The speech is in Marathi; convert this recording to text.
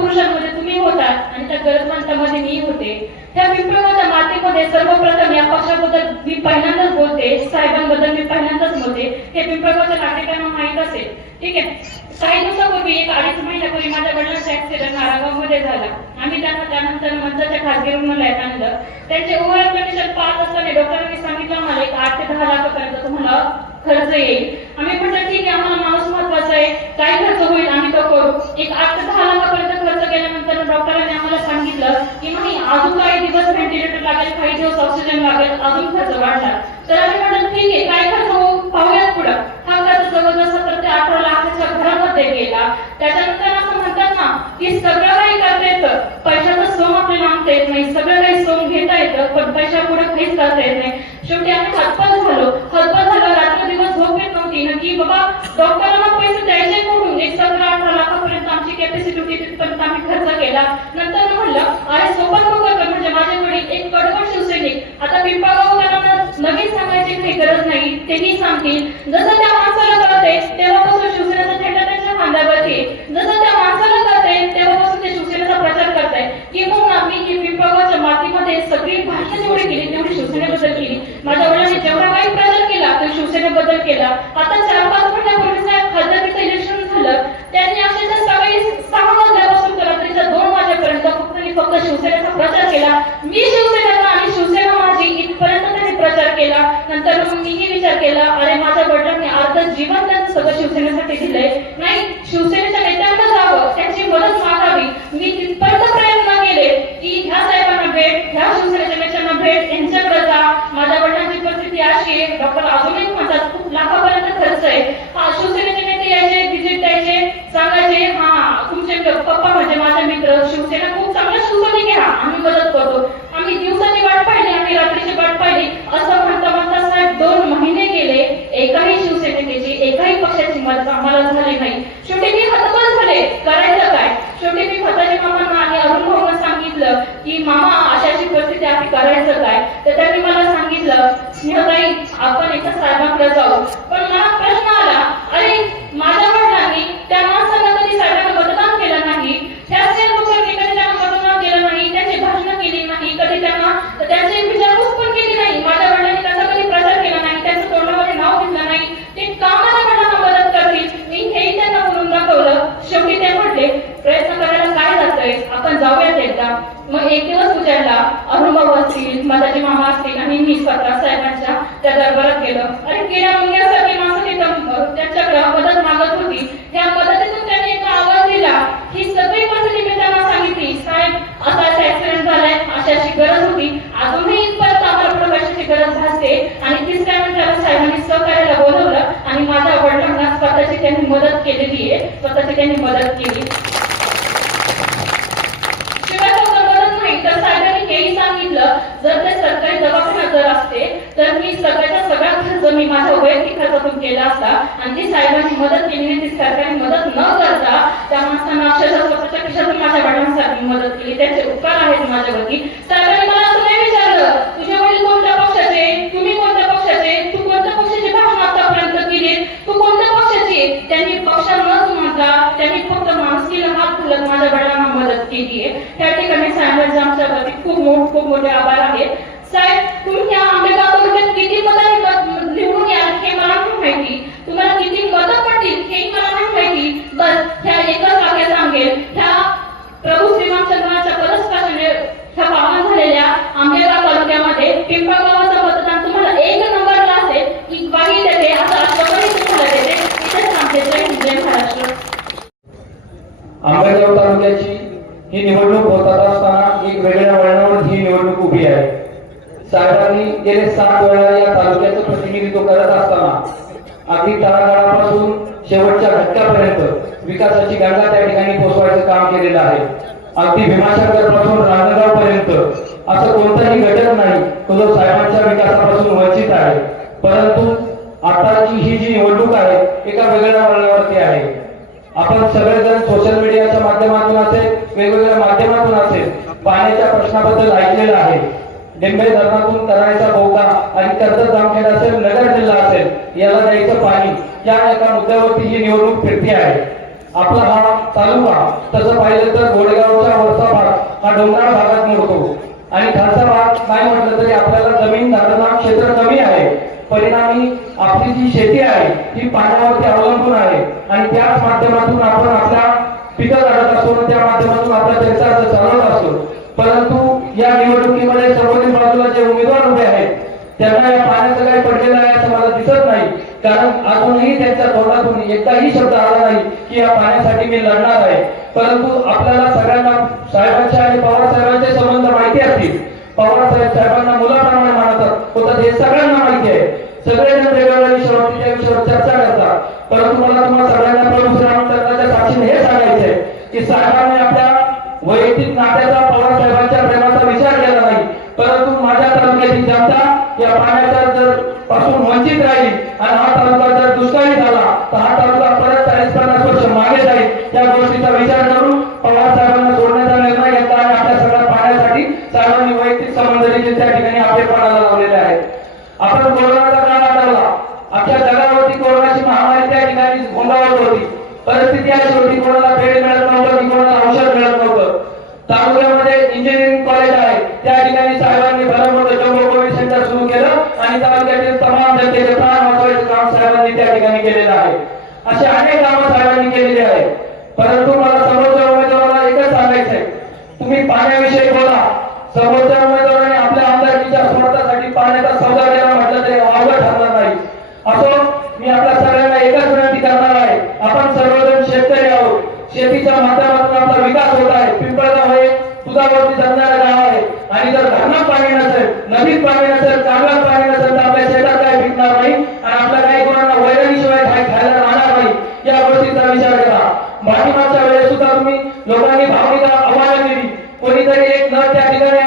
पुरुषांमध्ये तुम्ही होता आणि त्या गरजवंतामध्ये मी होते. त्या पिंपळाच्या मातेमध्ये सर्वप्रथम या पक्षाबद्दल मी पहिल्यांदाच बोलते. साहेबांबद्दल मी पहिल्यांदाच बोलते. हे पिंपळगावच्या नागरिकांना माहीत असेल. ठीक आहे? काही दिवसापूर्वी एक अडीच महिन्यापूर्वी माझ्या वडिलांचा ऍक्सिडेंट नारागावमध्ये झाला. आम्ही त्यांना त्यानंतर मंचाच्या खासगी रुग्णालयात आणलं. त्यांचे ओव्हरऑल कंडिशन पाहत असताना डॉक्टरांनी सांगितलं मला एक आठ ते दहा लाखापर्यंत तुम्हाला खर्च येईल. आम्ही म्हटलं ठीक आहे आम्हाला माणूस महत्त्वाचा आहे. काय खर्च होईल आम्ही तो करू. एक आठ ते दहा लाखापर्यंत खर्च केल्यानंतर डॉक्टरांनी आम्हाला सांगितलं की नाही अजून काही दिवस व्हेंटिलेटर लागेल काही दिवस ऑक्सिजन लागेल अजून खर्च वाढला तर आम्ही म्हणत ठीक आहे काय खर्च होऊ पाहूयात पुढं. हा खर्च जवळजवळ सत्तर ते अठरा लाखाच्या घरामध्ये गेला. त्याच्यानंतर असं म्हणतात ना की सगळं काही करता येतं. पैशाचं सोम आपल्याला आणता येत नाही सगळं काही सोम घेता येतं पण पैशा पुढे काहीच करता येत नाही. शेवटी आम्ही हतपत झालो. हतपत झालो रात्र दिवस झोप येत नव्हती. ना की बाबा डॉक्टरांना पैसे द्यायचे म्हणून एक सतरा अठरा लाखापर्यंत आमची कॅपॅसिटी होती तिथपर्यंत आम्ही खर्च केला. नंतर म्हणलं अरे सोबत बघत म्हणजे माझे वडील एक नाही. आता पिंपळगावकरांना नवीन सांगायची काही गरज नाही. तेही सांगतील. जसं त्या माणसाला कळते तेव्हापासून शिवसेनेचा थेटा त्यांच्या खांद्यावरती जसं त्या माणसाला कळते तेव्हापासून ते शिवसेनेचा प्रचार करताय. की हो मग आम्ही की पिंपळगावच्या मातीमध्ये सगळी भाषा जेवढी केली तेवढी शिवसेनेबद्दल केली. माझ्या वडिलांनी जेवढा काही प्रचार केला तो शिवसेनेबद्दल केला. आता चार पाच महिन्यापूर्वी साहेब खासदारकीचं इलेक्शन झालं त्यांनी अक्षरशः सकाळी सहा वाजल्यापासून तर रात्रीच्या दोन वाजेपर्यंत फक्त आणि फक्त शिवसेनेचा प्रचार केला मी शिवसेनेचा आणि शिवसेना माझी इथपर्यंत त्यांनी प्रचार केला नंतर मग मीही विचार केला अरे माझ्या वडिलांनी अर्ध सगळं शिवसेनेसाठी दिलंय. नाही शिवसेनेच्या नेत्यांना जावं त्यांची मदत मागावी. मी तिथपर्यंत प्रयत्न केले की ह्या साहेबांना भेट ह्या शिवसेनेच्या नेत्यांना भेट यांच्याकडे जा. माझ्या वडिलांची परिस्थिती अशी आहे. डॉक्टर अजूनही म्हणतात खूप लाखापर्यंत खर्च आहे. हा शिवसेनेचे नेते यायचे व्हिजिट द्यायचे सांगायचे हा तुमचे पप्पा म्हणजे माझे मित्र. शिवसेना खूप चांगला शिवसैनिक आहे. हा आम्ही मदत करतो. आम्ही दिवसाची वाट पाहिली आम्ही रात्रीची वाट पाहिली असं म्हणता म्हणता साहेब दोन महिने गेले एकाही शिवसेनेची एकाही पक्षाची मदत आम्हाला झाली नाही शेवटी मी हतबल झाले करायचं काय शेवटी मी फताजी मामांना आणि अरुण भाऊंना सांगितलं की मामा अशाची परिस्थिती आहे करायचं काय तर त्यांनी मला सांगितलं स्नेहताई आपण एका साहेबांकडे जाऊ. पण मला प्रश्न आला अरे माझ्या वडिलांनी त्या माणसाला कधी साहेबांना मतदान केलं नाही. त्या सेवकांनी कधी त्यांना मतदान केलं नाही त्यांची भाषण केली नाही कधी त्यांना त्यांची विचारपूस पण केली नाही. माझ्या वडिलांनी त्याचा कधी प्रचार केला नाही त्यांचं तोंडामध्ये नाव घेतलं नाही. ते का माझ्या वडिलांना मदत करतील. मी हेही त्यांना म्हणून दाखवलं. शेवटी ते म्हटले प्रयत्न करायला काय जातोय? आपण जाऊयात एकदा. मग एक दिवस विचारला अनुभव असतील माझाचे मामा असतील आणि मी स्वतः साहेबांच्या त्या दरबारात गेलो अरे किड्या मुंग्यासारखी माणसं तिथं त्यांच्याकडे मदत मागत होती त्या मदतीतून त्यांनी एक आवाज दिला ही सगळी परिस्थिती मी त्यांना सांगितली साहेब असा असा ऍक्सिडेंट झालाय अशाची गरज होती अजूनही इथपर्यंत आम्हाला पुढे पैशाची गरज भासते आणि तिसऱ्या मिनिटाला साहेबांनी सहकार्याला बोलवलं आणि माझ्या वडिलांना स्वतःची त्यांनी मदत केलेली आहे. स्वतःची त्यांनी मदत केली. शिवाय फक्त मदत नाही. तर साहेबांनी हेही सांगितलं जर ते सरकारी दवाखान्यात जर असते तर मी सगळ्याच्या सगळा खर्च मी माझ्या वैयक्तिक खर्चातून केला असता. आणि ती साहेबांनी मदत केली ती सरकारी मदत न करता त्या माणसांना अक्षरशः स्वतःच्या खिशातून माझ्या वडिलांसाठी मदत केली. त्याचे उपकार आहेत माझ्यावरती. साहेबांनी मला केली आहे त्या ठिकाणी साहेबांचे आमच्यावरती खूप मोठ खूप मोठे आभार आहेत. साहेब तुम्ही या आंबेगाव तालुक्यात किती मदत निवडून याल हे मला माहिती. तुम्हाला किती मदत पडतील हे मला नाही माहिती बस ह्या एकच वाक्य सांगेल ह्या प्रभू श्रीरामचंद्राच्या पदस्पर्शाने ह्या पावन झालेल्या आंबेगाव तालुक्यामध्ये पिंपळगावाचं मतदान तुम्हाला एक नंबरला असेल ही ग्वाही देते असं आश्वासनही तुम्हाला देते इथेच सांगते जय हिंद, जय महाराष्ट्र आंबेगाव तालुक्याची ही निवडणूक होत असताना एक वेगळ्या वळणावर ही निवडणूक उभी आहे. साहेबांनी गेले सात वेळा या तालुक्याचं प्रतिनिधित्व करत असताना अगदी तळागाळापासून शेवटच्या घटकापर्यंत विकासाची गंगा त्या ठिकाणी पोहोचवायचं काम केलेलं आहे. अगदी भीमाशंकरपासून रांजणगाव पर्यंत असं कोणताही घटक नाही तो जो साहेबांच्या विकासापासून वंचित आहे. परंतु आताची ही जी निवडणूक आहे एका वेगळ्या वळणावरती आहे. आपण सगळेजण सोशल मीडियाच्या माध्यमातून असेल वेगवेगळ्या माध्यमातून असेल पाण्याच्या प्रश्नाबद्दल ऐकलेलं आहे. लिंबे धरणातून करायचा बोगदा आणि कर्जत जामखेड असेल नगर जिल्हा असेल याला द्यायचं पाणी. या एका मुद्द्यावरती ही निवडणूक फिरती आहे. आपला हा तालुका तसं पाहिलं तर गोडेगावचा वरचा भाग हा डोंगराळ भागात मोडतो. आणि खालचा भाग नाही म्हटलं तरी आपल्याला जमीन धारणा क्षेत्र कमी आहे. परिणामी आपली जी शेती आहे ती पाण्यावरती अवलंबून आहे. आणि त्याच माध्यमातून आपण आपल्या पिकं काढत असतो त्या माध्यमातून आपला चरित्र चालवत असतो. परंतु या निवडणुकीमध्ये समोरील बाजूला जे उमेदवार उभे आहेत त्यांना या पाण्याचं काही पडलेलं आहे असं मला दिसत नाही. कारण अजूनही त्यांच्या तोंडातून एकदाही शब्द आला नाही की या पाण्यासाठी मी लढणार आहे. परंतु आपल्याला सगळ्यांना साहेबांच्या आणि पवार साहेबांचे संबंध माहिती असतील. पवार साहेब साहेबांना मुलाप्रमाणे मानतात. होतात हे सगळ्यांना माहिती आहे. सगळेजण वेगवेगळ्या विषयावर त्या विषयावर चर्चा करतात परंतु मला तुम्हाला सगळ्यांना प्रभू श्रीरामचंद्राच्या साक्षीने हे सांगायचंय की साहेबांनी आपल्या वैयक्तिक नात्याचा पवार साहेबांच्या प्रेमाचा विचार केला नाही. परंतु माझ्या तालुक्याची जनता या पाण्याच्या जर पासून वंचित राहील आणि हा तालुका जर दुष्काळी झाला तर हा तालुका परत चाळीस पन्नास वर्ष मागे जाईल. या गोष्टीचा विचार करून पवार साहेबांना सोडण्याचा निर्णय घेतला आणि आपल्या सगळ्या पाण्यासाठी साहेबांनी वैयक्तिक संबंध देखील त्या ठिकाणी आपले पणाला लावलेले आहेत आपण कोरोनाचा काळ आठवला अख्ख्या जगावरती कोरोनाची महामारी त्या ठिकाणी घोंगावत होती परिस्थिती अशी होती कोणाला बेड मिळत नव्हतं की कोणाला औषध मिळत नव्हतं. तालुक्यामध्ये इंजिनिअरिंग कॉलेज आहे. त्या ठिकाणी साहेबांनी भलं मोठं जम्बो कोविड सेंटर सुरू केलं आणि तालुक्यातील तमाम जनतेचे प्राण वाचवायचे काम साहेबांनी त्या ठिकाणी केलेलं आहे. असे अनेक कामं साहेबांनी केलेली आहे परंतु मला समोरच्या उमेदवाराला एकच सांगायचंय तुम्ही पाण्याविषयी बोला. समोरच्या उमेदवाराने आपल्या आमदारकीच्या स्वार्थासाठी पाण्याचा सौदा केला म्हटलं तरी अवघड ठरणार नाही. असं मी आपल्या सगळ्यांना एकच विनंती करणार आहे आपण सर्वजण शेतकरी आहोत शेतीच्या माध्यमातून आपला विकास होत आहे पिंपळगाव हे दुधावरती जगणारं गाव आहे आणि जर धरणात पाणी नसेल नदीत पाणी नसेल चांगलं पाणी नसेल तर आपल्या शेतात काय पिकणार नाही आणि आपल्या काही गुणांना वैरणीशिवाय काय खायला राहणार नाही या विचार करा पाठीमागच्या वेळेस सुद्धा तुम्ही लोकांनी भावनिक आव्हानं दिली. कोणीतरी एक नट त्या ठिकाणी